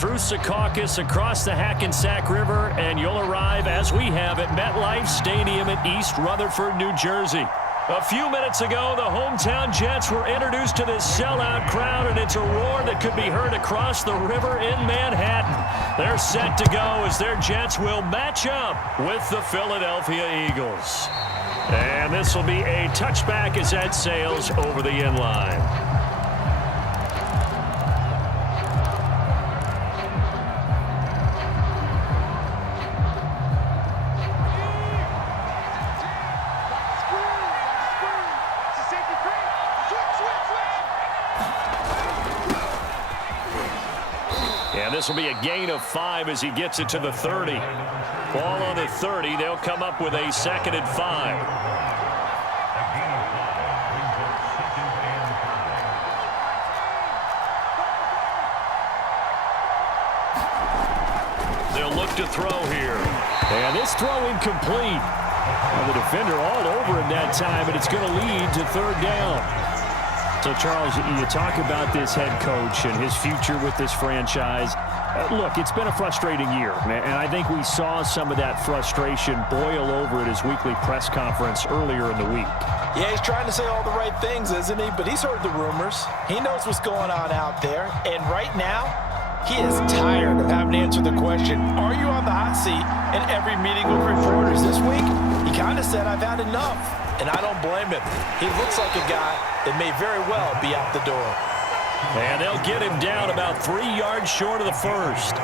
through Secaucus, across the Hackensack River, and you'll arrive, as we have, at MetLife Stadium in East Rutherford, New Jersey. A few minutes ago, the hometown Jets were introduced to this sellout crowd, and it's a roar that could be heard across the river in Manhattan. They're set to go as their Jets will match up with the Philadelphia Eagles. And this will be a touchback as that sails over the end line. And this will be a gain of 5 as he gets it to the 30. Ball on the 30. They'll come up with a 2nd and 5. They'll look to throw here. And this throw incomplete. Well, the defender all over him that time, and it's going to lead to 3rd down. So, Charles, you talk about this head coach and his future with this franchise. Look, it's been a frustrating year, and I think we saw some of that frustration boil over at his weekly press conference earlier in the week. Yeah, he's trying to say all the right things, isn't he? But he's heard the rumors. He knows what's going on out there. And right now, he is tired of having to answer the question, are you on the hot seat? In every meeting with reporters this week, he kind of said, I've had enough. And I don't blame him. He looks like a guy that may very well be out the door. And they'll get him down about 3 yards short of the 1st.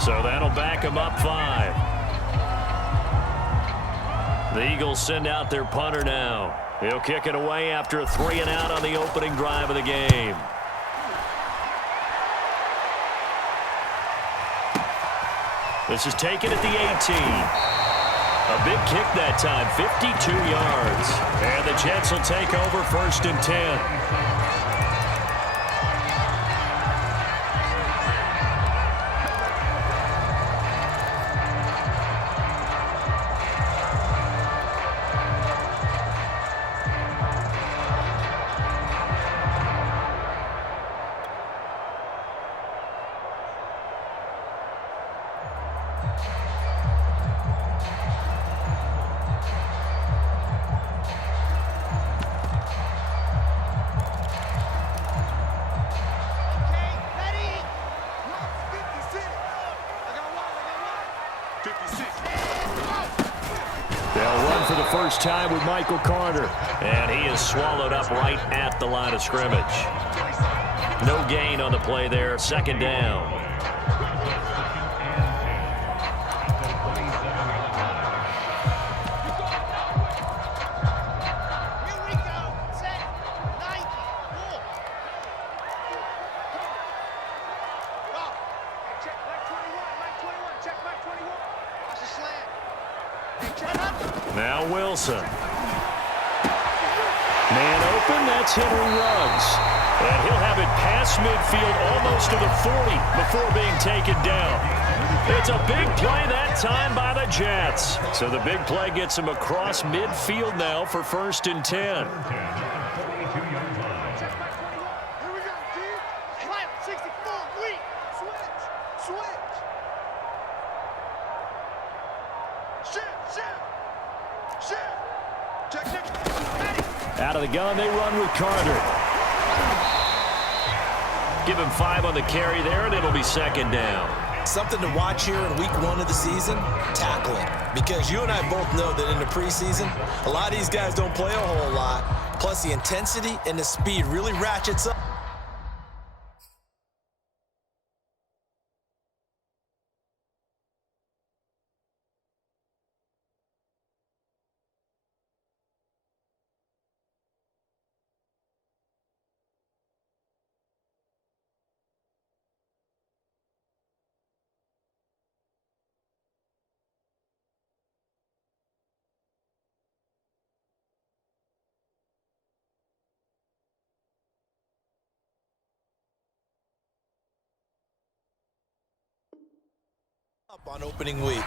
So that'll back him up 5. The Eagles send out their punter now. He'll kick it away after a 3-and-out on the opening drive of the game. This is taken at the 18. A big kick that time, 52 yards. And the Jets will take over 1st and 10. They'll run for the first time with Michael Carter. And he is swallowed up right at the line of scrimmage. No gain on the play there. 2nd down. Now Wilson. Man open, that's Henry Ruggs. And he'll have it past midfield almost to the 40 before being taken down. It's a big play that time by the Jets. So the big play gets him across midfield now for 1st and 10. Out of the gun, they run with Carter. Give him 5 on the carry there, and it'll be 2nd down. Something to watch here in week 1 of the season, tackling. Because you and I both know that in the preseason, a lot of these guys don't play a whole lot. Plus, the intensity and the speed really ratchets up. Up on opening week.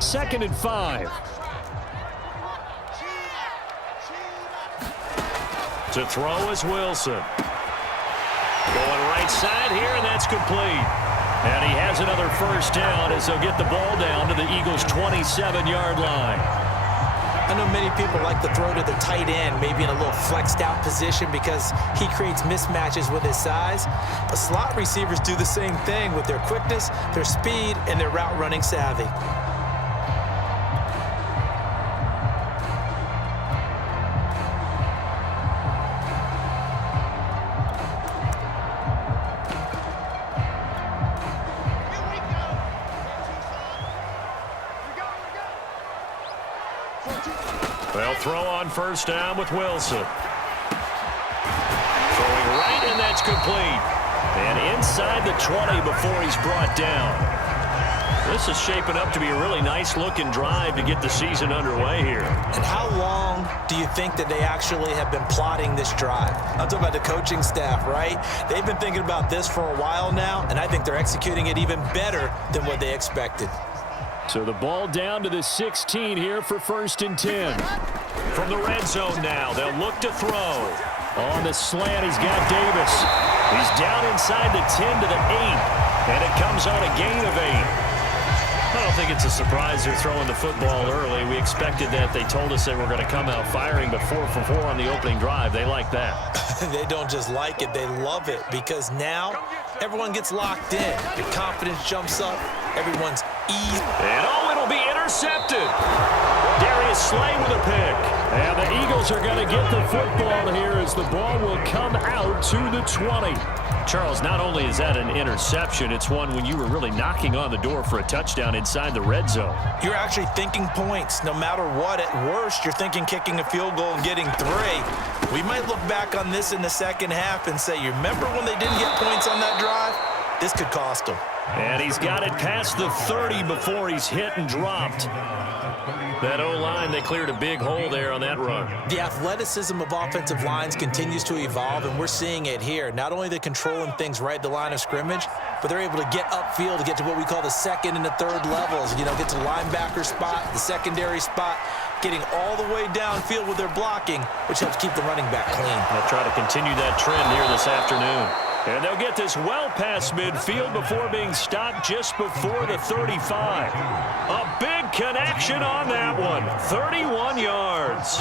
Second and 5. To throw is Wilson. Going right side here, and that's complete. And he has another first down as they'll get the ball down to the Eagles' 27-yard line. I know many people like to throw to the tight end, maybe in a little flexed out position because he creates mismatches with his size. But slot receivers do the same thing with their quickness, their speed, and their route running savvy. They'll throw on first down with Wilson. Throwing right, and that's complete. And inside the 20 before he's brought down. This is shaping up to be a really nice-looking drive to get the season underway here. And how long do you think that they actually have been plotting this drive? I'm talking about the coaching staff, right? They've been thinking about this for a while now, and I think they're executing it even better than what they expected. So the ball down to the 16 here for first and 10. From the red zone now, they'll look to throw. On the slant, he's got Davis. He's down inside the 10 to the 8, and it comes on a gain of 8. I don't think it's a surprise they're throwing the football early. We expected that. They told us they were going to come out firing, but 4 for 4 on the opening drive. They like that. They don't just like it, they love it, because now everyone gets locked in. Your confidence jumps up. Everyone's easy. And it'll be intercepted. Darius Slay with a pick. And the Eagles are going to get the football here as the ball will come out to the 20. Charles, not only is that an interception, it's one when you were really knocking on the door for a touchdown inside the red zone. You're actually thinking points. No matter what, at worst, you're thinking kicking a field goal and getting 3. We might look back on this in the second half and say, you remember when they didn't get points on that drive? This could cost them. And he's got it past the 30 before he's hit and dropped. That O-line, they cleared a big hole there on that run. The athleticism of offensive lines continues to evolve, and we're seeing it here. Not only are they controlling things right at the line of scrimmage, but they're able to get upfield to get to what we call the second and the third levels. You know, get to the linebacker spot, the secondary spot, getting all the way downfield with their blocking, which helps keep the running back clean. They'll try to continue that trend here this afternoon. And they'll get this well past midfield before being stopped just before the 35. A big connection on that one. 31 yards.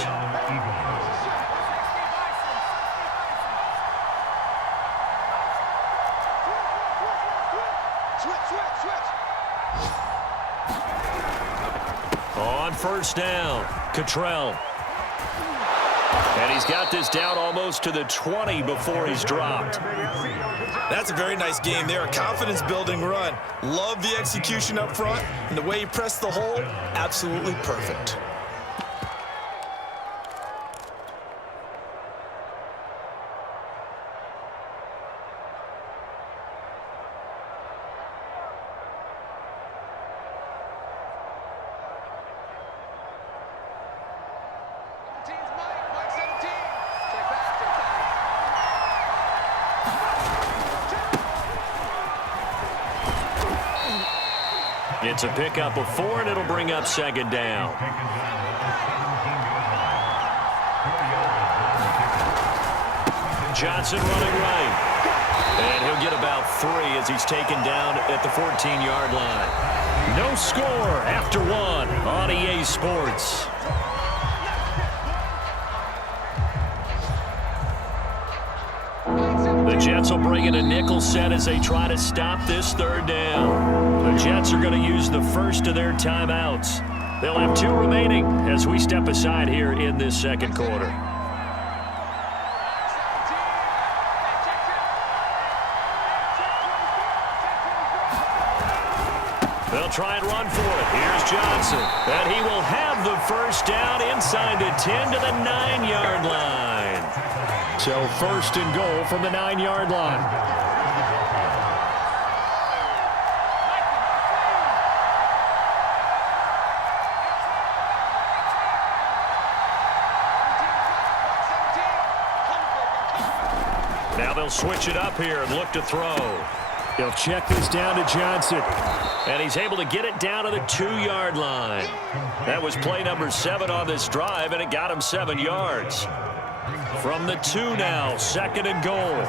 On first down, Cottrell. And he's got this down almost to the 20 before he's dropped. That's a very nice game there. A confidence-building run. Love the execution up front, and the way he pressed the hole, absolutely perfect. It's a pickup of 4, and it'll bring up second down. Johnson running right. And he'll get about 3 as he's taken down at the 14-yard line. No score after 1 on EA Sports. The Jets will bring in a nickel set as they try to stop this third down. The Jets are going to use the first of their timeouts. They'll have 2 remaining as we step aside here in this second quarter. They'll try and run for it. Here's Johnson. And he will have the first down inside the 10 to the 9-yard line. So first and goal from the 9-yard line. Now they'll switch it up here and look to throw. He'll check this down to Johnson. And he's able to get it down to the 2-yard line. That was play number 7 on this drive, and it got him 7 yards. From the 2 now, second and goal.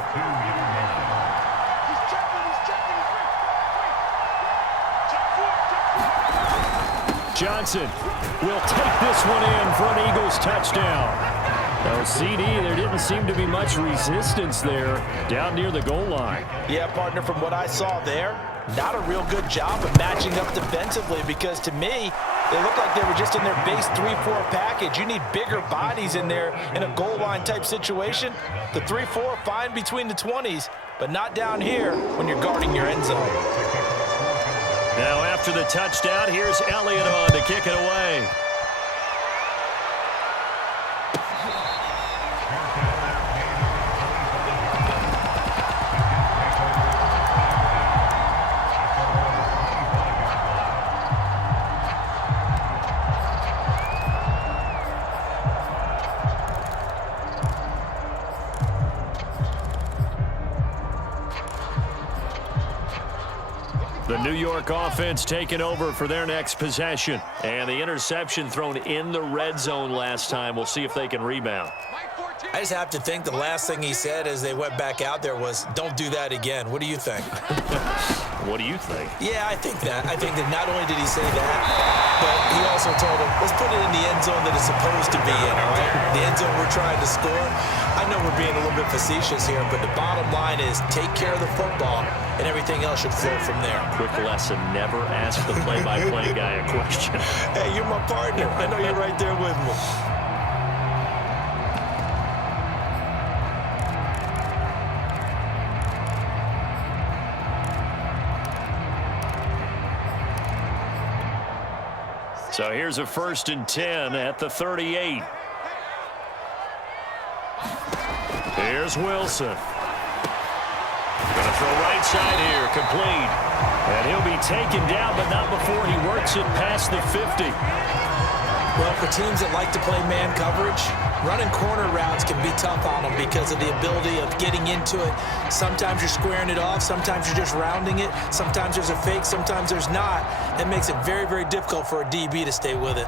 Johnson will take this one in for an Eagles touchdown. Now, CD, there didn't seem to be much resistance there down near the goal line. Yeah, partner, from what I saw there, not a real good job of matching up defensively because to me, they looked like they were just in their base 3-4 package. You need bigger bodies in there in a goal line type situation. The 3-4, fine between the 20s, but not down here when you're guarding your end zone. Now after the touchdown, here's Elliott on to kick it away. The New York offense taking over for their next possession. And the interception thrown in the red zone last time. We'll see if they can rebound. I just have to think the last thing he said as they went back out there was, don't do that again. What do you think? What do you think? Yeah, I think that. I think that not only did he say that, but he also told him, let's put it in the end zone that it's supposed to be in, all right? The end zone we're trying to score. I know we're being a little bit facetious here, but the bottom line is take care of the football, and everything else should flow from there. Quick lesson, never ask the play-by-play guy a question. Hey, you're my partner. I know you're right there with me. So here's a 1st and 10 at the 38. Here's Wilson. Going to throw right side here, complete. And he'll be taken down, but not before he works it past the 50. Well, for teams that like to play man coverage, running corner routes can be tough on them because of the ability of getting into it. Sometimes you're squaring it off. Sometimes you're just rounding it. Sometimes there's a fake. Sometimes there's not. That makes it very, very difficult for a DB to stay with it.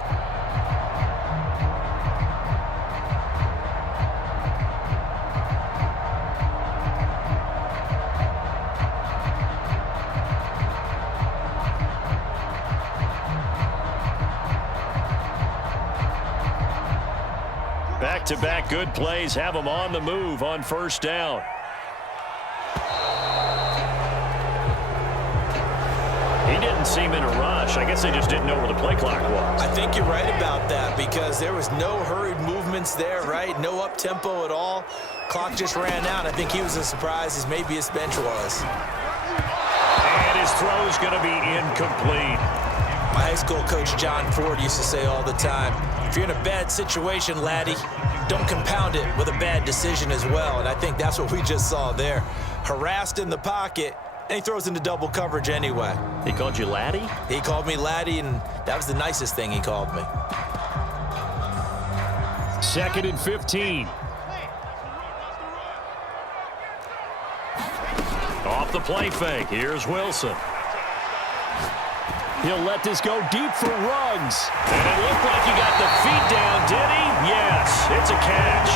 Back-to-back good plays have them on the move on 1st down. He didn't seem in a rush. I guess they just didn't know where the play clock was. I think you're right about that because there was no hurried movements there, right? No up-tempo at all. Clock just ran out. I think he was as surprised as maybe his bench was. And his throw's going to be incomplete. My high school coach, John Ford, used to say all the time, if you're in a bad situation, laddie, don't compound it with a bad decision as well. And I think that's what we just saw there. Harassed in the pocket, and he throws into double coverage anyway. He called you laddie? He called me laddie, and that was the nicest thing he called me. 2nd and 15. Off the play fake. Here's Wilson. He'll let this go deep for Ruggs. And it looked like he got the feet down, did he? Yes, it's a catch.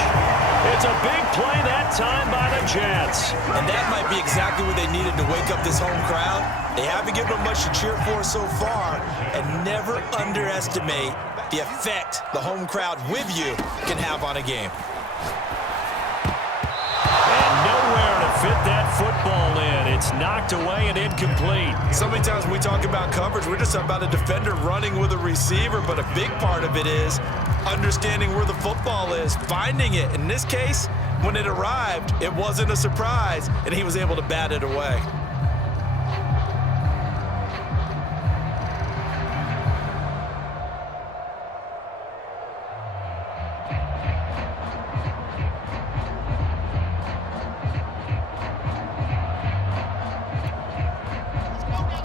It's a big play that time by the Jets. And that might be exactly what they needed to wake up this home crowd. They haven't given them much to cheer for so far. And never underestimate the effect the home crowd with you can have on a game. And nowhere to fit that football in. It's knocked away and incomplete. So many times when we talk about coverage, we're just about a defender running with a receiver, but a big part of it is understanding where the football is, finding it. In this case, when it arrived, it wasn't a surprise, and he was able to bat it away.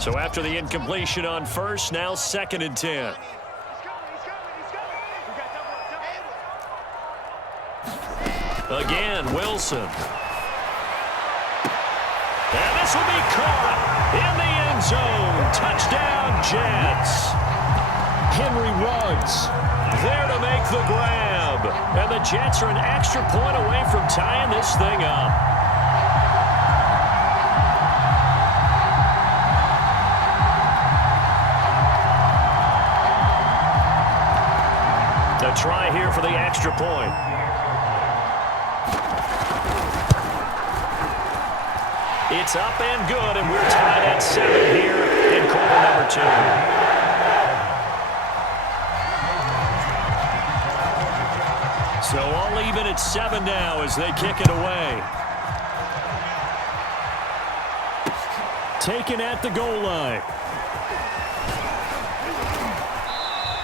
So after the incompletion on first, now 2nd and 10. Again, Wilson. And this will be caught in the end zone. Touchdown, Jets. Henry Ruggs there to make the grab. And the Jets are an extra point away from tying this thing up. A try here for the extra point. It's up and good, and we're tied at 7 here in quarter number 2. So all even at 7 now as they kick it away. Taken at the goal line.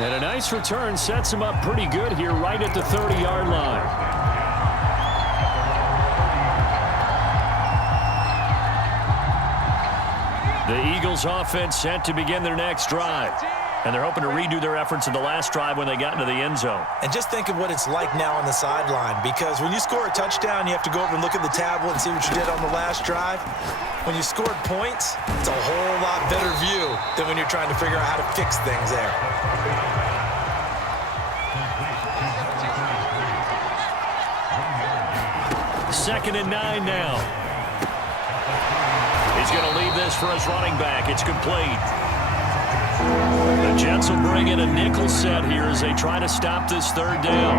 And a nice return sets him up pretty good here right at the 30-yard line. The Eagles offense set to begin their next drive. And they're hoping to redo their efforts in the last drive when they got into the end zone. And just think of what it's like now on the sideline, because when you score a touchdown, you have to go over and look at the tablet and see what you did on the last drive. When you scored points, it's a whole lot better view than when you're trying to figure out how to fix things there. Second and 9 now. He's going to leave this for his running back. It's complete. The Jets will bring in a nickel set here as they try to stop this third down.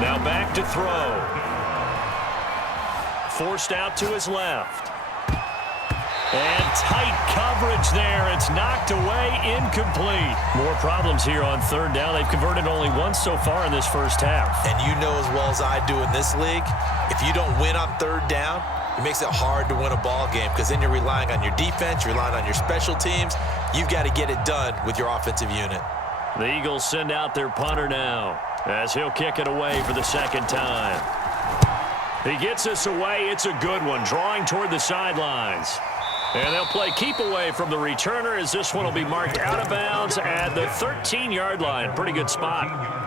Now back to throw. Forced out to his left. And tight coverage there. It's knocked away, incomplete. More problems here on third down. They've converted only once so far in this first half. And you know as well as I do in this league, if you don't win on third down, it makes it hard to win a ball game because then you're relying on your defense, you're relying on your special teams. You've got to get it done with your offensive unit. The Eagles send out their punter now as he'll kick it away for the second time. He gets this away. It's a good one, drawing toward the sidelines. And they'll play keep away from the returner as this one will be marked out of bounds at the 13-yard line. Pretty good spot.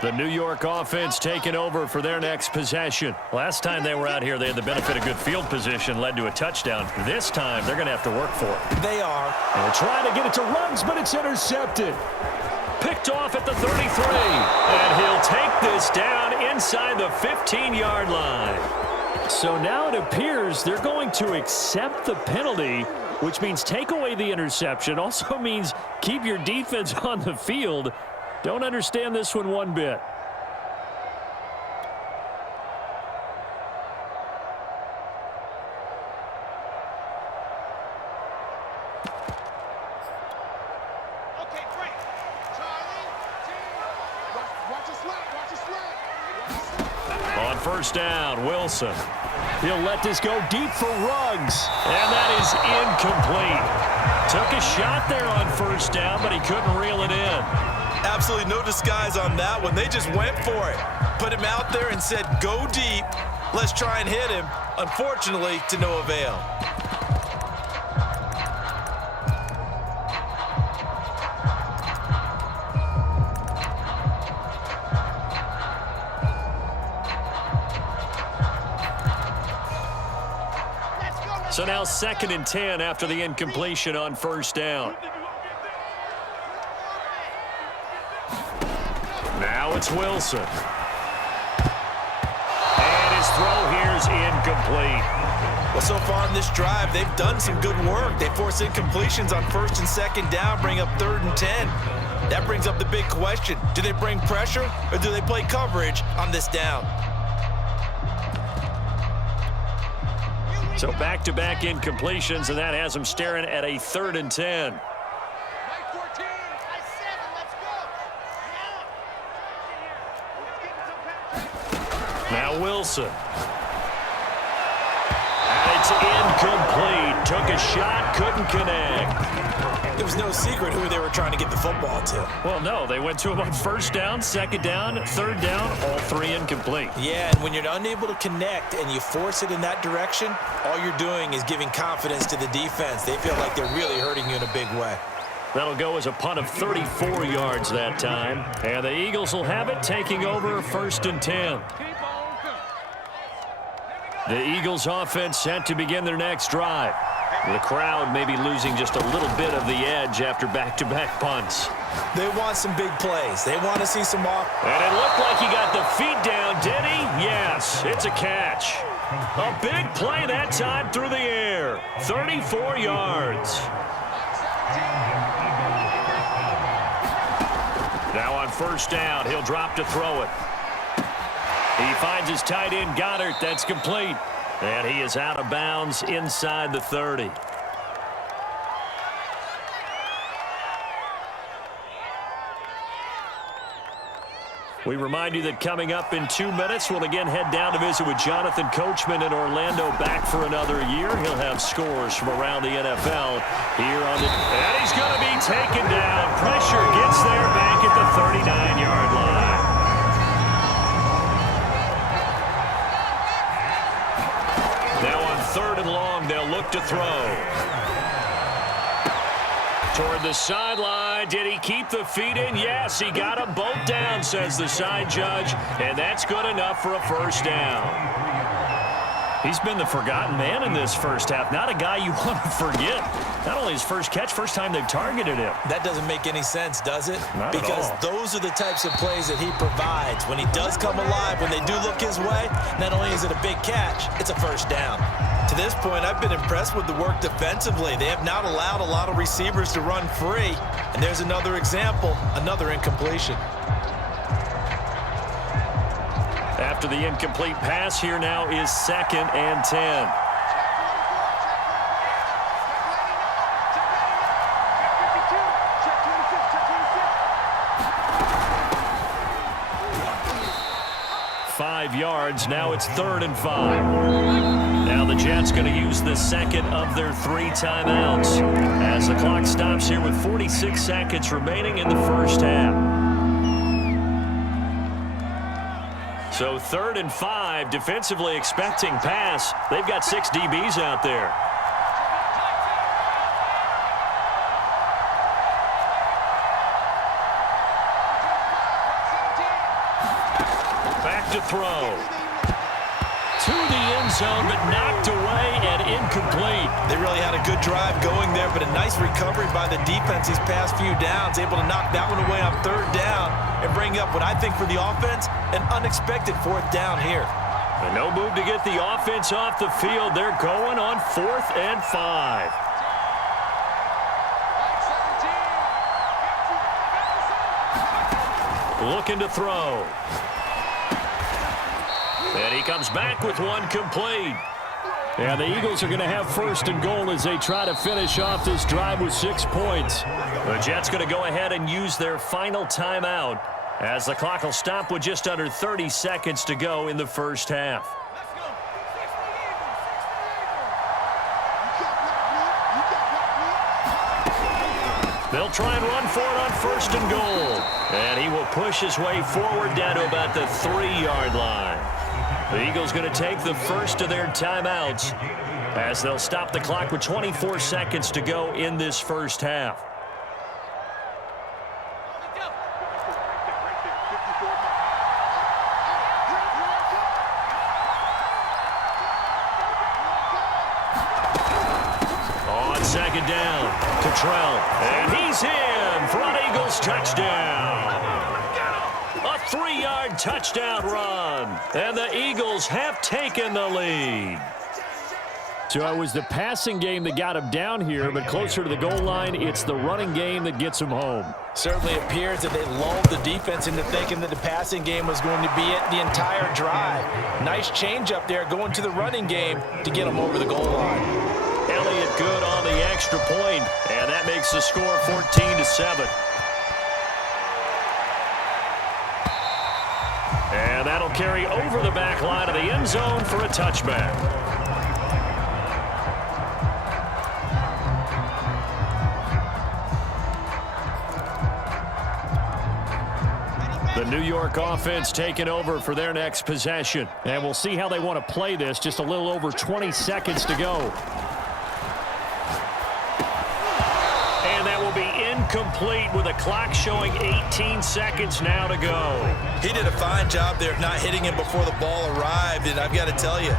The New York offense taking over for their next possession. Last time they were out here, they had the benefit of good field position, led to a touchdown. This time, they're going to have to work for it. They are. And they're trying to get it to Ruggs, but it's intercepted. Picked off at the 33. And he'll take this down inside the 15-yard line. So now it appears they're going to accept the penalty, which means take away the interception. Also means keep your defense on the field. Don't understand this one bit. Okay, break. Charlie, watch your slap. On first down, Wilson. He'll let this go deep for Ruggs. And that is incomplete. Took a shot there on first down, but he couldn't reel it in. Absolutely no disguise on that one. They just went for it. Put him out there and said, go deep. Let's try and hit him. Unfortunately, to no avail. So now 2nd and 10 after the incompletion on first down. Now it's Wilson. And his throw here's incomplete. Well, so far in this drive, they've done some good work. They force incompletions on first and second down, bring up 3rd and 10. That brings up the big question. Do they bring pressure or do they play coverage on this down? So back-to-back incompletions, and that has them staring at a 3rd and 10. Now Wilson. And it's incomplete. Took a shot, couldn't connect. It was no secret who they were trying to get the football to. Well, no, they went to him on first down, second down, third down, all three incomplete. Yeah, and when you're unable to connect and you force it in that direction, all you're doing is giving confidence to the defense. They feel like they're really hurting you in a big way. That'll go as a punt of 34 yards that time. And the Eagles will have it, taking over 1st and 10. The Eagles offense set to begin their next drive. The crowd may be losing just a little bit of the edge after back-to-back punts. They want some big plays. They want to see some off. And it looked like he got the feet down, did he? Yes, it's a catch. A big play that time through the air. 34 yards. Now on first down, he'll drop to throw it. He finds his tight end, Goddard. That's complete. And he is out of bounds inside the 30. We remind you that coming up in 2 minutes, we'll again head down to visit with Jonathan Coachman in Orlando, back for another year. He'll have scores from around the NFL here on the... And he's going to be taken down. Pressure gets there back at the 39-yard line. Now on 3rd and long, they'll look to throw. Toward the sideline. Did he keep the feet in? Yes, he got them both down, says the side judge. And that's good enough for a first down. He's been the forgotten man in this first half. Not a guy you want to forget. Not only his first catch, first time they've targeted him. That doesn't make any sense, does it? Not because at all. Those are the types of plays that he provides. When he does come alive, when they do look his way, not only is it a big catch, it's a first down. To this point, I've been impressed with the work defensively. They have not allowed a lot of receivers to run free. And there's another example, another incompletion. After the incomplete pass, here now is 2nd and 10. Five yards. Now it's 3rd and 5. Now the Jets going to use the second of their 3 timeouts as the clock stops here with 46 seconds remaining in the first half. So 3rd and 5, defensively expecting pass. They've got 6 DBs out there. Back to throw. To the end zone, but knocked away and incomplete. They really had a good drive going there, but a nice recovery by the defense these past few downs, able to knock that one away on 3rd down and bring up what I think for the offense, an unexpected 4th down here. And no move to get the offense off the field. They're going on 4th and 5. Looking to throw. And he comes back with one complete. And the Eagles are going to have 1st and goal as they try to finish off this drive with 6 points. The Jets going to go ahead and use their final timeout as the clock will stop with just under 30 seconds to go in the first half. They'll try and run for it on 1st and goal. And he will push his way forward down to about the 3-yard line. The Eagles going to take the first of their timeouts as they'll stop the clock with 24 seconds to go in this first half. On 2nd down, Cottrell, and he's in for an Eagles touchdown. A 3-yard touchdown run, and the Eagles have taken the lead. So it was the passing game that got him down here, but closer to the goal line, it's the running game that gets him home. Certainly appears that they lulled the defense into thinking that the passing game was going to be it the entire drive. Nice change up there going to the running game to get them over the goal line. Elliott good on the extra point, and that makes the score 14-7. And that'll carry over the back line of the end zone for a touchback. The New York offense taking over for their next possession. And we'll see how they want to play this. Just a little over 20 seconds to go. And that will be incomplete with a clock showing 18 seconds now to go. He did a fine job there of not hitting him before the ball arrived. And I've got to tell you,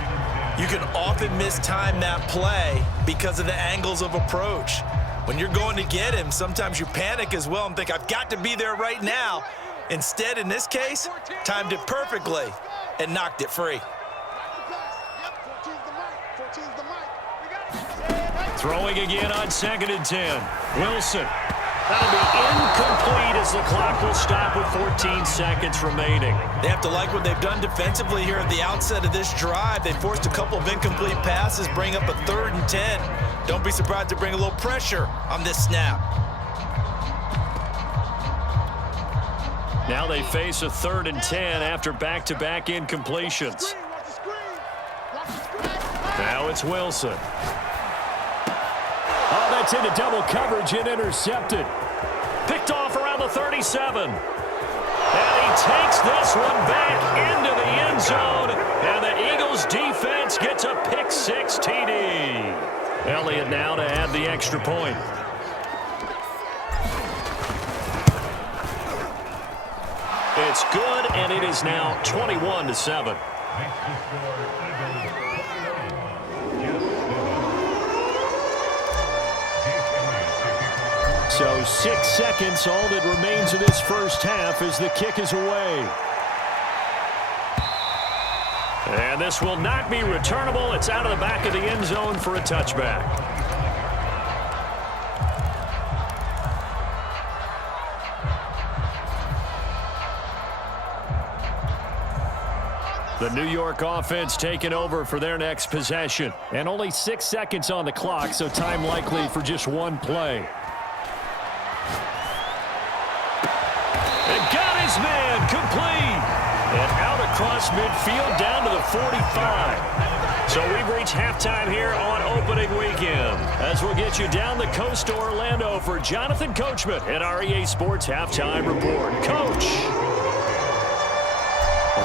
you can often mistime that play because of the angles of approach. When you're going to get him, sometimes you panic as well and think, I've got to be there right now. Instead, in this case, timed it perfectly and knocked it free. Throwing again on 2nd and 10. Wilson. That'll be incomplete as the clock will stop with 14 seconds remaining. They have to like what they've done defensively here at the outset of this drive. They forced a couple of incomplete passes, bring up a 3rd and 10. Don't be surprised to bring a little pressure on this snap. Now they face a 3rd and 10 after back-to-back incompletions. Now it's Wilson. Oh, that's into double coverage and intercepted. Picked off around the 37. And he takes this one back into the end zone. And the Eagles defense gets a pick-6 TD. Elliott now to add the extra point. It's good, and it is now 21-7. So 6 seconds, all that remains of this first half as the kick is away. And this will not be returnable. It's out of the back of the end zone for a touchback. The New York offense taking over for their next possession. And only 6 seconds on the clock, so time likely for just one play. And got his man complete. And out across midfield down to the 45. So we've reached halftime here on opening weekend. As we'll get you down the coast to Orlando for Jonathan Coachman and our EA Sports Halftime Report. Coach.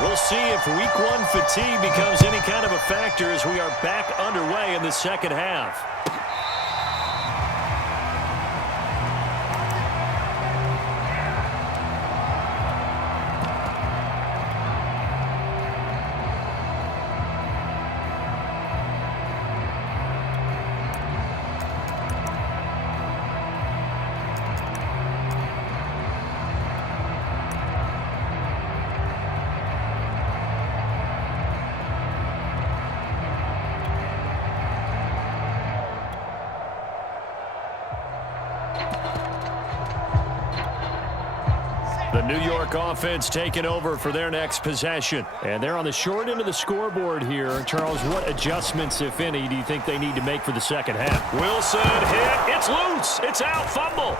We'll see if week 1 fatigue becomes any kind of a factor as we are back underway in the second half. The New York offense taking over for their next possession. And they're on the short end of the scoreboard here. Charles, what adjustments, if any, do you think they need to make for the second half? Wilson hit. It's loose. It's out. Fumble.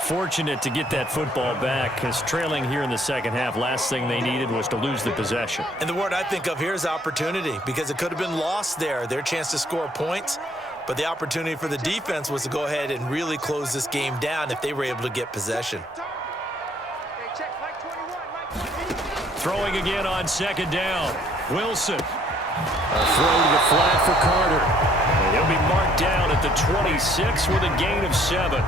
Fortunate to get that football back because trailing here in the second half, last thing they needed was to lose the possession. And the word I think of here is opportunity because it could have been lost there. Their chance to score points. But the opportunity for the defense was to go ahead and really close this game down if they were able to get possession. Throwing again on 2nd down. Wilson. A throw to the flat for Carter. And he'll be marked down at the 26 with a gain of 7.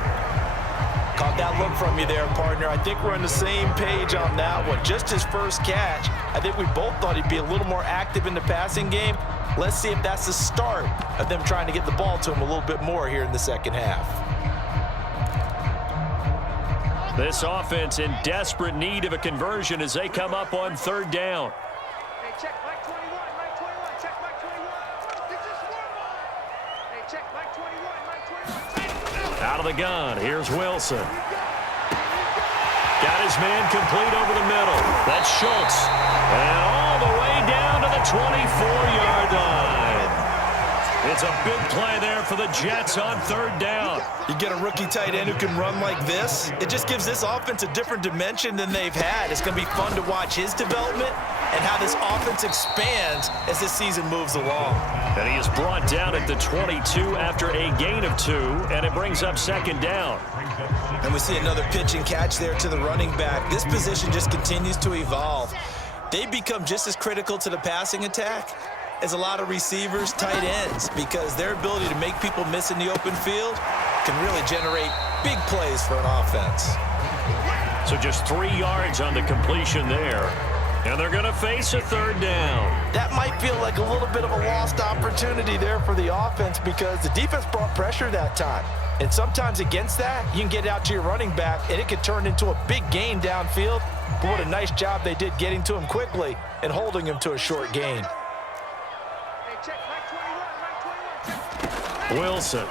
Caught that look from you there, partner. I think we're on the same page on that one. Just his first catch. I think we both thought he'd be a little more active in the passing game. Let's see if that's the start of them trying to get the ball to him a little bit more here in the second half. This offense in desperate need of a conversion as they come up on 3rd down. Hey, check Mike 21, Mike 21, check Mike 21. It's just one ball. Hey, check Mike 21, Mike 21. Out of the gun, here's Wilson. Got his man complete over the middle. That's Schultz. And all the way down to the 24-yard line. It's a big play there for the Jets on third down. You get a rookie tight end who can run like this, it just gives this offense a different dimension than they've had. It's going to be fun to watch his development and how this offense expands as this season moves along. And he is brought down at the 22 after a gain of 2, and it brings up second down. And we see another pitch and catch there to the running back. This position just continues to evolve. They become just as critical to the passing attack as a lot of receivers, tight ends, because their ability to make people miss in the open field can really generate big plays for an offense. So just 3 yards on the completion there. And they're going to face a third down. That might feel like a little bit of a lost opportunity there for the offense because the defense brought pressure that time. And sometimes against that, you can get out to your running back, and it could turn into a big gain downfield. But what a nice job they did getting to him quickly and holding him to a short gain. Wilson.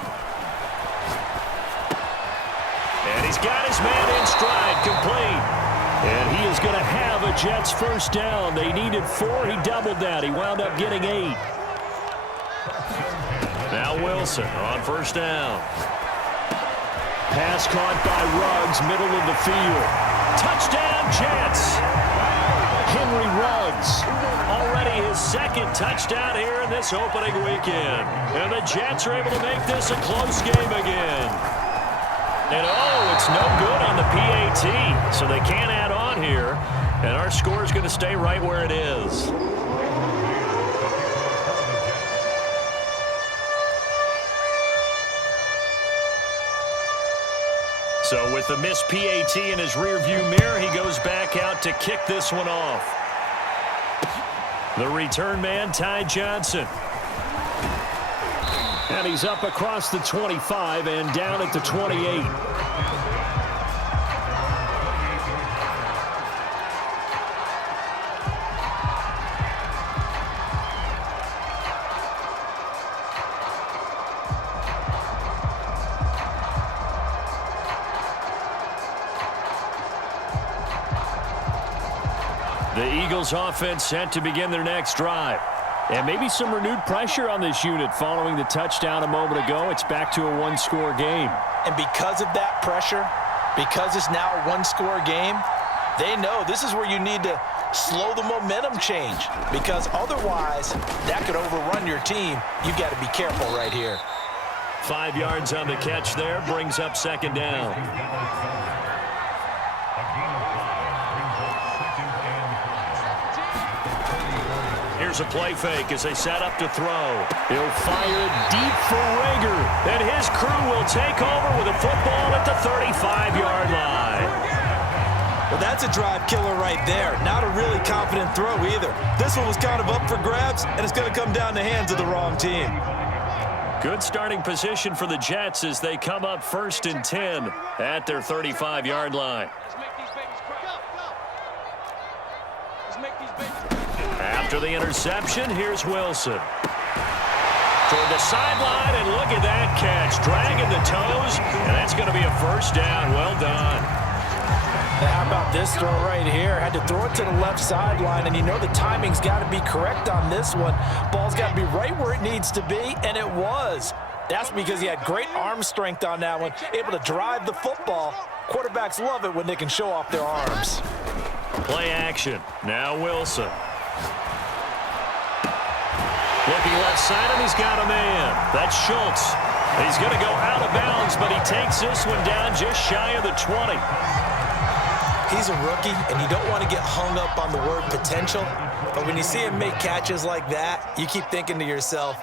And he's got his man in stride, complete. And he is going to have a Jets first down. They needed 4. He doubled that. He wound up getting 8. Now Wilson on first down. Pass caught by Ruggs, middle of the field. Touchdown, Jets. Henry Ruggs, already his second touchdown here in this opening weekend. And the Jets are able to make this a close game again. And oh, it's no good on the PAT, so they can't add on here. And our score is going to stay right where it is. So with the missed PAT in his rearview mirror, he goes back out to kick this one off. The return man, Ty Johnson. And he's up across the 25 and down at the 28. The Eagles offense set to begin their next drive. And maybe some renewed pressure on this unit following the touchdown a moment ago. It's back to a one-score game. And because of that pressure, because it's now a one-score game, they know this is where you need to slow the momentum change, because otherwise that could overrun your team. You've got to be careful right here. 5 yards on the catch there, brings up second down. Here's a play fake as they set up to throw. He'll fire deep for Rager, and his crew will take over with a football at the 35-yard line. Well, that's a drive killer right there. Not a really confident throw either. This one was kind of up for grabs, and it's going to come down the hands of the wrong team. Good starting position for the Jets as they come up 1st and 10 at their 35-yard line. After the interception, here's Wilson. Toward the sideline, and look at that catch. Dragging the toes, and that's going to be a first down. Well done. Now, how about this throw right here? Had to throw it to the left sideline, and you know the timing's got to be correct on this one. Ball's got to be right where it needs to be, and it was. That's because he had great arm strength on that one, able to drive the football. Quarterbacks love it when they can show off their arms. Play action. Now Wilson. Looking left side, and he's got a man. That's Schultz. He's going to go out of bounds, but he takes this one down just shy of the 20. He's a rookie, and you don't want to get hung up on the word potential. But when you see him make catches like that, you keep thinking to yourself,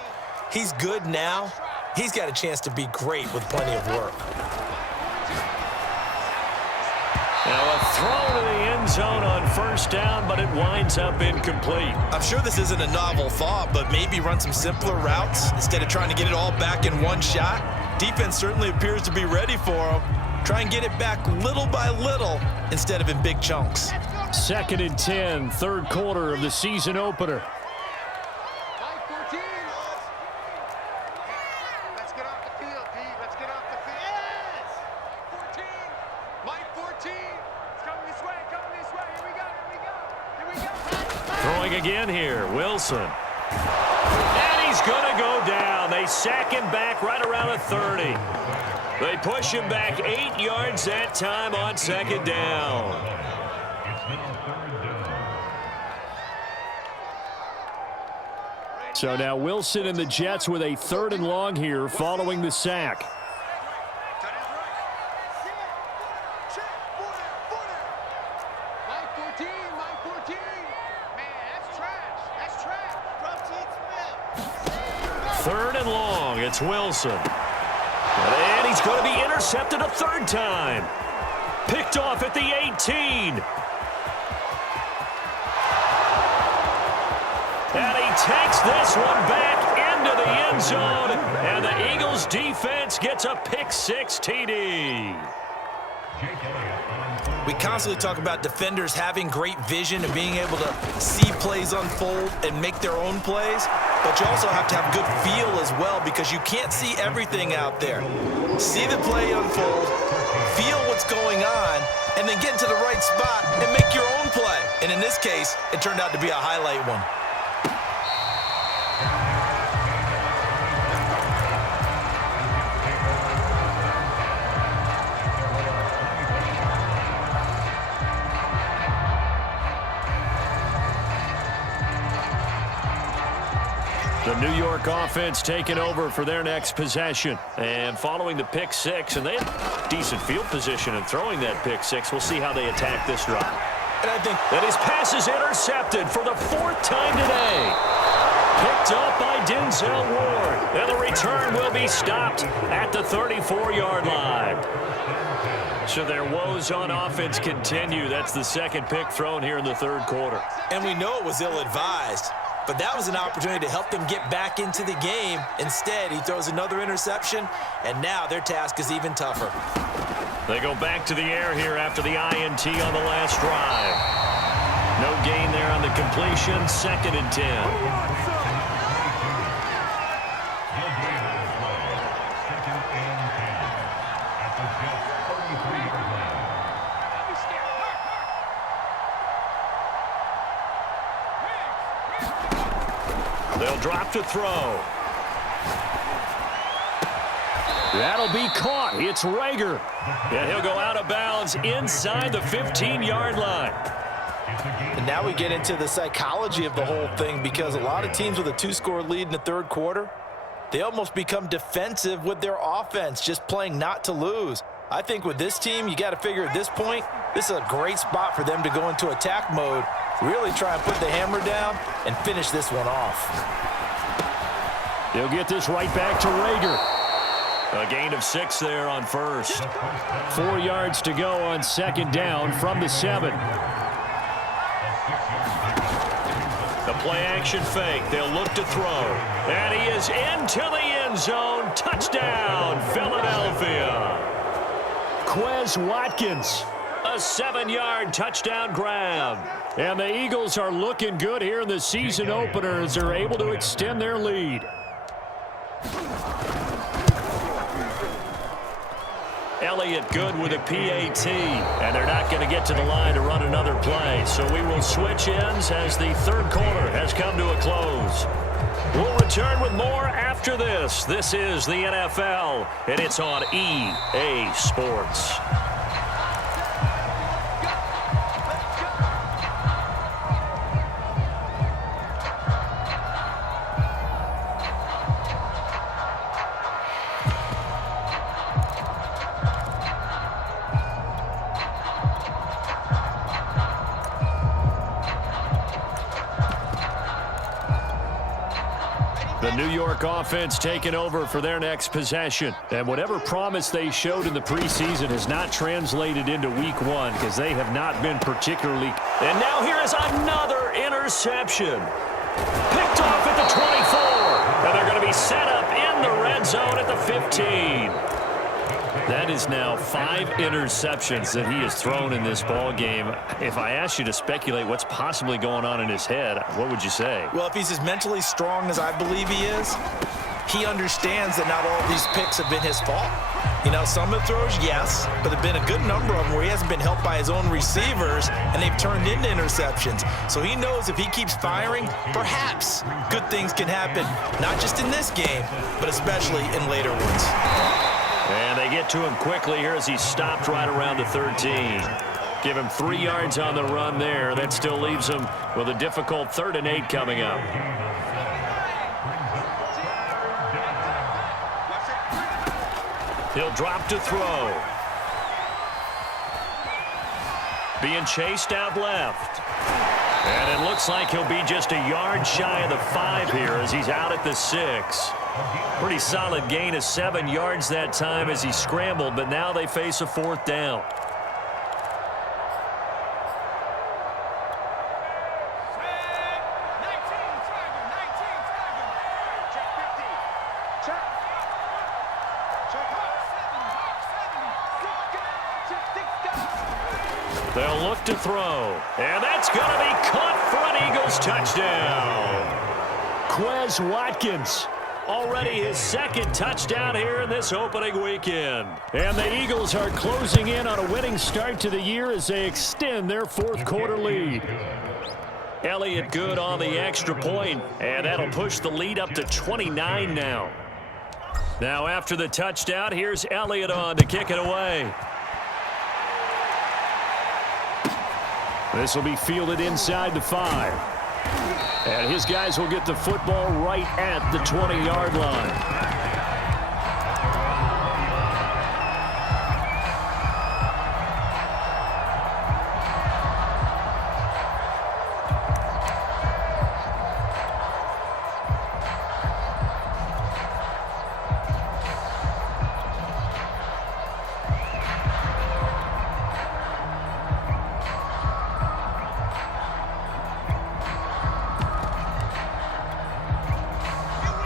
he's good now. He's got a chance to be great with plenty of work. Now a throw to the end zone on first down, but it winds up incomplete. I'm sure this isn't a novel thought, but maybe run some simpler routes instead of trying to get it all back in one shot. Defense certainly appears to be ready for him. Try and get it back little by little instead of in big chunks. 2nd and 10, third quarter of the season opener. Let's get off the field, D. Let's get off the field. Yes! 14. Mike 14. It's coming this way. Coming this way. Here we go. Here we go. Here we go. Throwing again here, Wilson. And he's going to go down. and they sack him back right around the 30. They push him back 8 yards that time on second down. So now Wilson and the Jets with a 3rd and long here following the sack. Third and long, it's Wilson. And he's going to be intercepted a 3rd time. Picked off at the 18. And he takes this one back into the end zone. And the Eagles defense gets a pick-6 TD. We constantly talk about defenders having great vision and being able to see plays unfold and make their own plays. But you also have to have good feel as well, because you can't see everything out there. See the play unfold, feel what's going on, and then get into the right spot and make your own play. And in this case, it turned out to be a highlight one. The New York offense taking over for their next possession. And following the pick-6, and they have decent field position in throwing that pick-6. We'll see how they attack this drive. And I think that his pass is intercepted for the 4th time today. Picked up by Denzel Ward. And the return will be stopped at the 34-yard line. So their woes on offense continue. That's the 2nd pick thrown here in the 3rd quarter. And we know it was ill-advised. But that was an opportunity to help them get back into the game. Instead, he throws another interception, and now their task is even tougher. They go back to the air here after the INT on the last drive. No gain there on the completion. 2nd and 10. They'll drop to throw. That'll be caught. It's Rager. And he'll go out of bounds inside the 15-yard line. And now we get into the psychology of the whole thing, because a lot of teams with a 2-score lead in the 3rd quarter, they almost become defensive with their offense, just playing not to lose. I think with this team, you got to figure at this point, this is a great spot for them to go into attack mode, really try and put the hammer down and finish this one off. They'll get this right back to Rager. A gain of 6 there on 1st. 4 yards to go on 2nd down from the 7. The play action fake. They'll look to throw. And he is into the end zone. Touchdown, Philadelphia. Quez Watkins. A 7-yard touchdown grab. And the Eagles are looking good here in the season opener as they're able to extend their lead. Elliott good with a PAT, and they're not going to get to the line to run another play. So we will switch ends as the 3rd quarter has come to a close. We'll return with more after this. This is the NFL, and it's on EA Sports. The New York offense taking over for their next possession. And whatever promise they showed in the preseason has not translated into week 1, because they have not been particularly. And now here is another interception. Picked off at the 24. And they're going to be set up in the red zone at the 15. That is now 5 interceptions that he has thrown in this ball game. If I asked you to speculate what's possibly going on in his head, what would you say? Well, if he's as mentally strong as I believe he is, he understands that not all of these picks have been his fault. You know, some of the throws, yes, but there have been a good number of them where he hasn't been helped by his own receivers, and they've turned into interceptions. So he knows if he keeps firing, perhaps good things can happen, not just in this game, but especially in later ones. And they get to him quickly here as he stopped right around the 13. Give him 3 yards on the run there. That still leaves him with a difficult 3rd and 8 coming up. He'll drop to throw. Being chased out left. And it looks like he'll be just a yard shy of the 5 here as he's out at the 6. Pretty solid gain of 7 yards that time as he scrambled, but now they face a 4th down. They'll look to throw, and that's going to be caught for an Eagles touchdown. Quez Watkins, already his 2nd touchdown here in this opening weekend. And the Eagles are closing in on a winning start to the year as they extend their 4th quarter lead. Elliott good on the extra point, and that'll push the lead up to 29 now. Now after the touchdown, here's Elliott on to kick it away. This will be fielded inside the 5. And his guys will get the football right at the 20-yard line.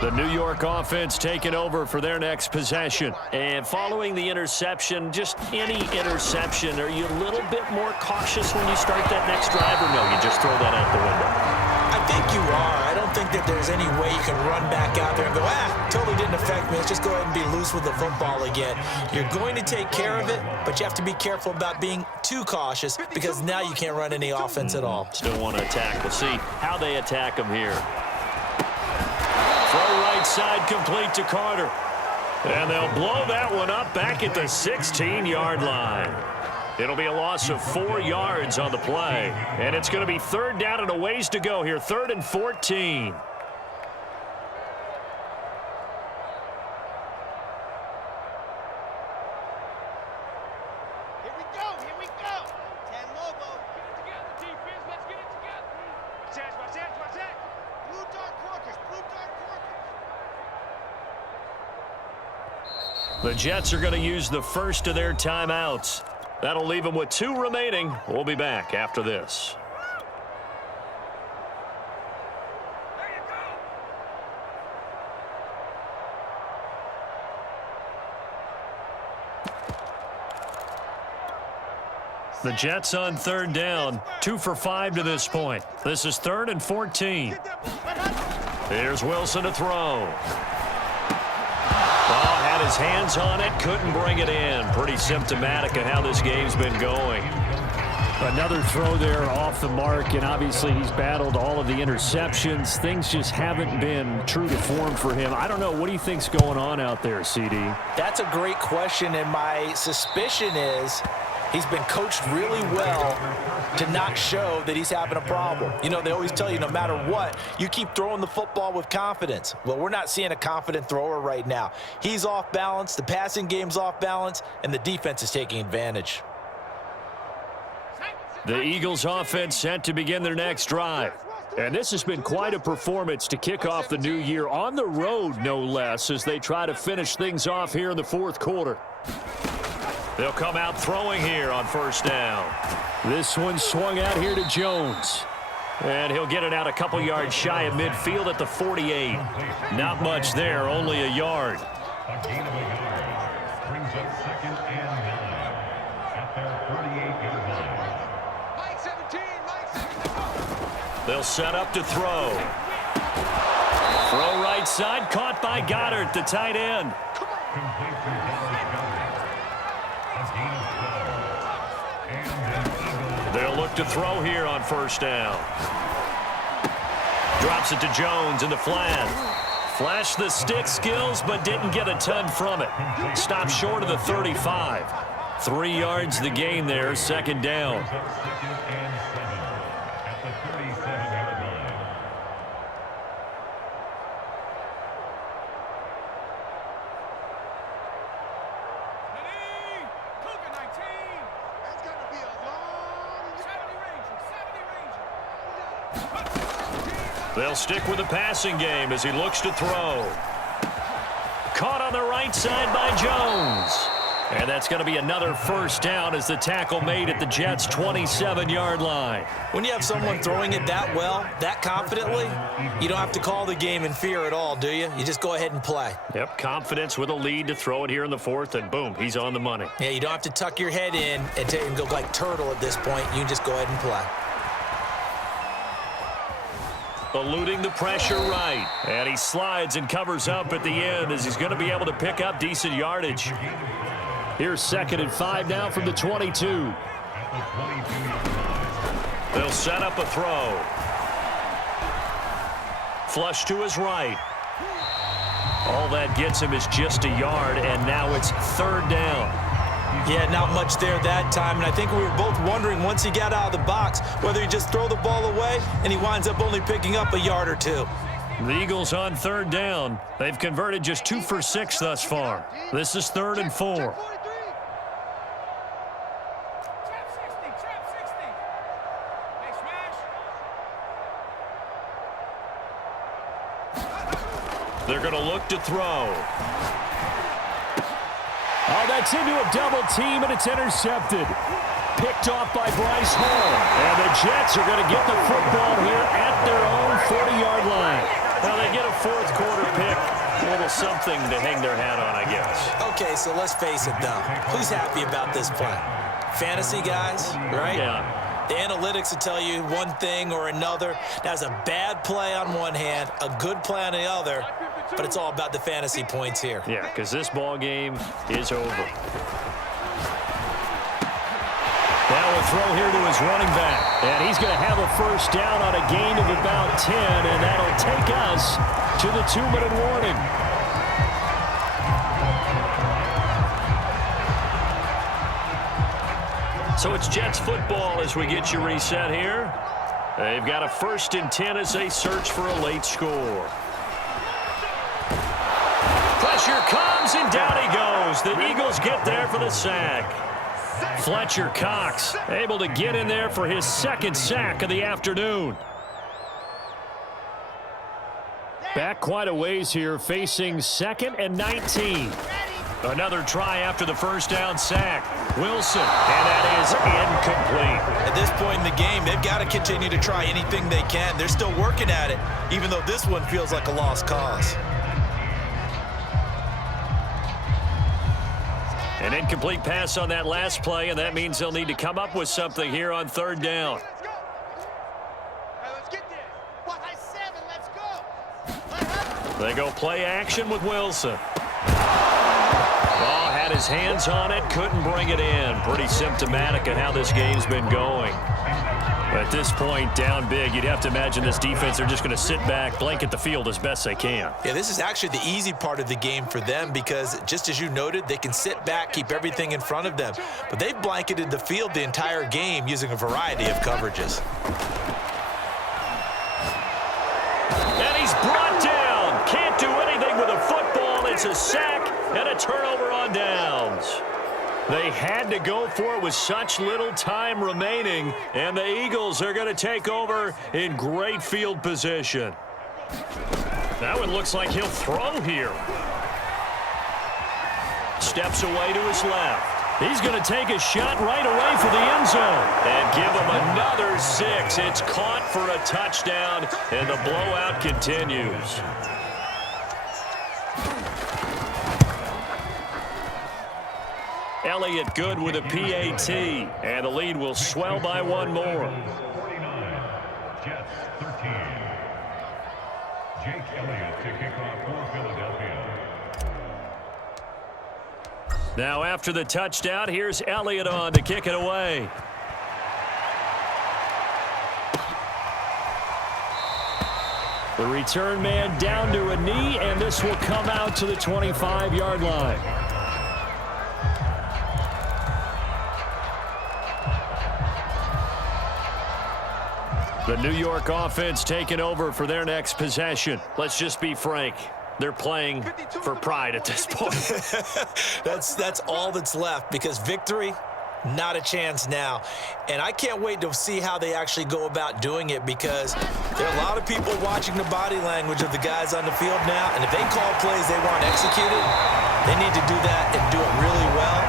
The New York offense taking over for their next possession. And following the interception, just any interception, are you a little bit more cautious when you start that next drive, or no, you just throw that out the window? I think you are. I don't think that there's any way you can run back out there and go, totally didn't affect me. Let's just go ahead and be loose with the football again. You're going to take care of it, but you have to be careful about being too cautious because now you can't run any offense at all. Still want to attack. We'll see how they attack him here. Throw right side complete to Carter. And they'll blow that one up back at the 16-yard line. It'll be a loss of 4 yards on the play. And it's going to be 3rd down and a ways to go here. 3rd and 14. The Jets are going to use the first of their timeouts. That'll leave them with 2 remaining. We'll be back after this. The Jets on 3rd down, 2 for 5 to this point. This is 3rd and 14. Here's Wilson to throw. Had his hands on it, couldn't bring it in. Pretty symptomatic of how this game's been going. Another throw there off the mark, and obviously he's battled all of the interceptions. Things just haven't been true to form for him. I don't know. What do you think's going on out there, CD? That's a great question, and my suspicion is he's been coached really well to not show that he's having a problem. You know, they always tell you no matter what, you keep throwing the football with confidence. Well, we're not seeing a confident thrower right now. He's off balance, the passing game's off balance, and the defense is taking advantage. The Eagles offense set to begin their next drive. And this has been quite a performance to kick off the new year on the road, no less, as they try to finish things off here in the 4th quarter. They'll come out throwing here on 1st down. This one swung out here to Jones. And he'll get it out a couple yards shy of midfield at the 48. Not much there, only a yard. A gain of a yard brings up 2nd and 9 at their 38-yard line. Mike 17, Mike 17. They'll set up to throw. Throw right side, caught by Goddard, the tight end. They'll look to throw here on first down. Drops it to Jones in the flat. Flashed the stick skills, but didn't get a ton from it. Stopped short of the 35. 3 yards the gain there, second down. Second and 7 at the 37-yard line. That's going to be a long 70 Ranger. They'll stick with the passing game as he looks to throw. Caught on the right side by Jones. And that's going to be another first down as the tackle made at the Jets' 27-yard line. When you have someone throwing it that well, that confidently, you don't have to call the game in fear at all, do you? You just go ahead and play. Yep, confidence with a lead to throw it here in the fourth, and boom, he's on the money. Yeah, you don't have to tuck your head in and go like turtle at this point. You can just go ahead and play. Eluding the pressure right. And he slides and covers up at the end as he's going to be able to pick up decent yardage. Here's 2nd and 5 now from the 22. They'll set up a throw. Flush to his right. All that gets him is just a yard, and now it's third down. Yeah, not much there that time, and I think we were both wondering once he got out of the box whether he just throw the ball away and he winds up only picking up a yard or two. The Eagles on third down. They've converted just 2 for 6 thus far. This is 3rd and 4. They're going to look to throw. Oh, that's into a double team, and it's intercepted. Picked off by Bryce Hall. And the Jets are going to get the football here at their own 40-yard line. Well, they get a fourth quarter pick. A little something to hang their hat on, I guess. Okay, so let's face it, though. Who's happy about this play? Fantasy guys, right? Yeah. The analytics will tell you one thing or another. That's a bad play on one hand, a good play on the other, but it's all about the fantasy points here. Yeah, because this ball game is over. Now a throw here to his running back. And he's going to have a first down on a gain of about 10, and that'll take us to the 2-minute warning. So it's Jets football as we get you reset here. They've got a 1st and 10 as they search for a late score. Pressure comes, and down he goes. The Eagles get there for the sack. Fletcher Cox able to get in there for his 2nd sack of the afternoon. Back quite a ways here, facing 2nd and 19. Another try after the first down sack. Wilson, and that is incomplete. At this point in the game, they've got to continue to try anything they can. They're still working at it, even though this one feels like a lost cause. An incomplete pass on that last play, and that means they'll need to come up with something here on third down. Let's get there. What? 7, let's go. They go play action with Wilson. Ball had his hands on it, couldn't bring it in. Pretty symptomatic of how this game's been going. At this point, down big, you'd have to imagine this defense, they're just going to sit back, blanket the field as best they can. Yeah, this is actually the easy part of the game for them because, just as you noted, they can sit back, keep everything in front of them. But they've blanketed the field the entire game using a variety of coverages. And he's brought down. Can't do anything with a football. It's a sack and a turnover on downs. They had to go for it with such little time remaining, and the Eagles are going to take over in great field position. That one looks like he'll throw here. Steps away to his left. He's going to take a shot right away for the end zone and give him another 6. It's caught for a touchdown, and the blowout continues. Elliott good with a PAT, and the lead will swell by one more. 49, Jets 13. Jake Elliott to kick off for Philadelphia. Now after the touchdown, here's Elliott on to kick it away. The return man down to a knee, and this will come out to the 25-yard line. The New York offense taking over for their next possession. Let's just be frank. They're playing for pride at this point. That's all that's left, because victory, not a chance now. And I can't wait to see how they actually go about doing it, because there are a lot of people watching the body language of the guys on the field now, and if they call plays they want executed, they need to do that and do it really well.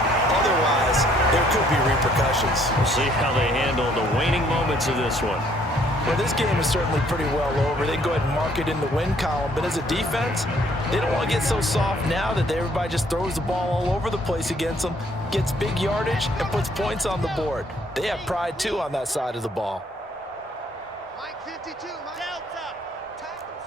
Otherwise, there could be repercussions. We'll see how they handle the waning moments of this one. Well, this game is certainly pretty well over. They can go ahead and mark it in the win column. But as a defense, they don't want to get so soft now that everybody just throws the ball all over the place against them, gets big yardage, and puts points on the board. They have pride, too, on that side of the ball. Mike 52, Mike.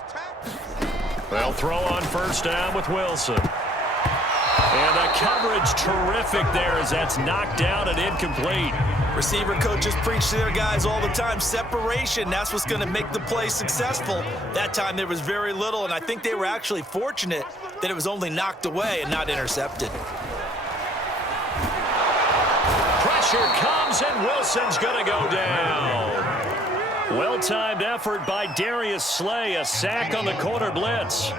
Tackles. They'll throw on first down with Wilson. And the coverage terrific there as that's knocked down and incomplete. Receiver coaches preach to their guys all the time. Separation, that's what's going to make the play successful. That time there was very little, and I think they were actually fortunate that it was only knocked away and not intercepted. Pressure comes, and Wilson's going to go down. Well-timed effort by Darius Slay, a sack on the corner blitz.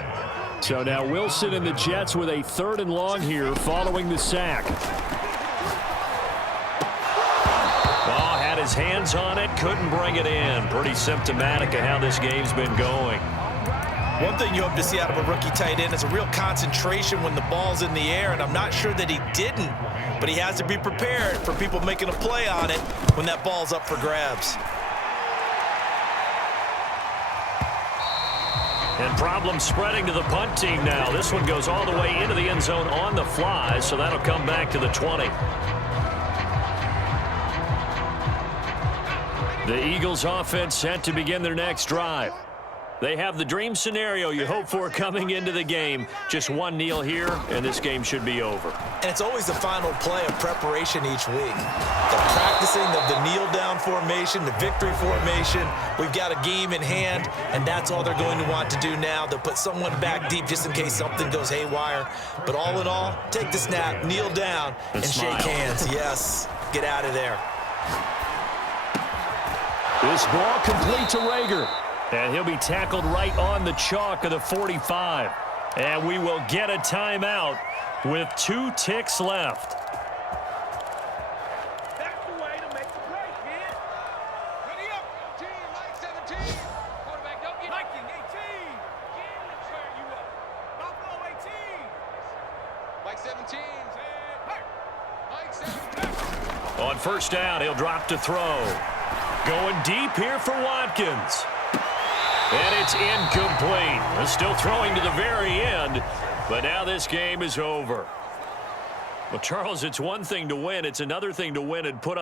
So now Wilson and the Jets with a 3rd and long here following the sack. Oh, had his hands on it, couldn't bring it in. Pretty symptomatic of how this game's been going. One thing you hope to see out of a rookie tight end is a real concentration when the ball's in the air, and I'm not sure that he didn't, but he has to be prepared for people making a play on it when that ball's up for grabs. And problems spreading to the punt team now. This one goes all the way into the end zone on the fly, so that'll come back to the 20. The Eagles offense set to begin their next drive. They have the dream scenario you hope for coming into the game. Just one kneel here, and this game should be over. And it's always the final play of preparation each week. The practicing of the kneel-down formation, the victory formation. We've got a game in hand, and that's all they're going to want to do now. They'll put someone back deep just in case something goes haywire. But all in all, take the snap, kneel down, and shake hands. Yes, get out of there. This ball complete to Rager. And he'll be tackled right on the chalk of the 45. And we will get a timeout with 2 ticks left. That's the way to make the play, kid. Ready up. 17, Mike 17. Quarterback, don't get Mike 18. Again, let's tear you up. Buffalo 18. Mike 17. Mike 17. On first down, he'll drop to throw. Going deep here for Watkins. And it's incomplete. They're still throwing to the very end, but now this game is over. Well, Charles, it's one thing to win. It's another thing to win and put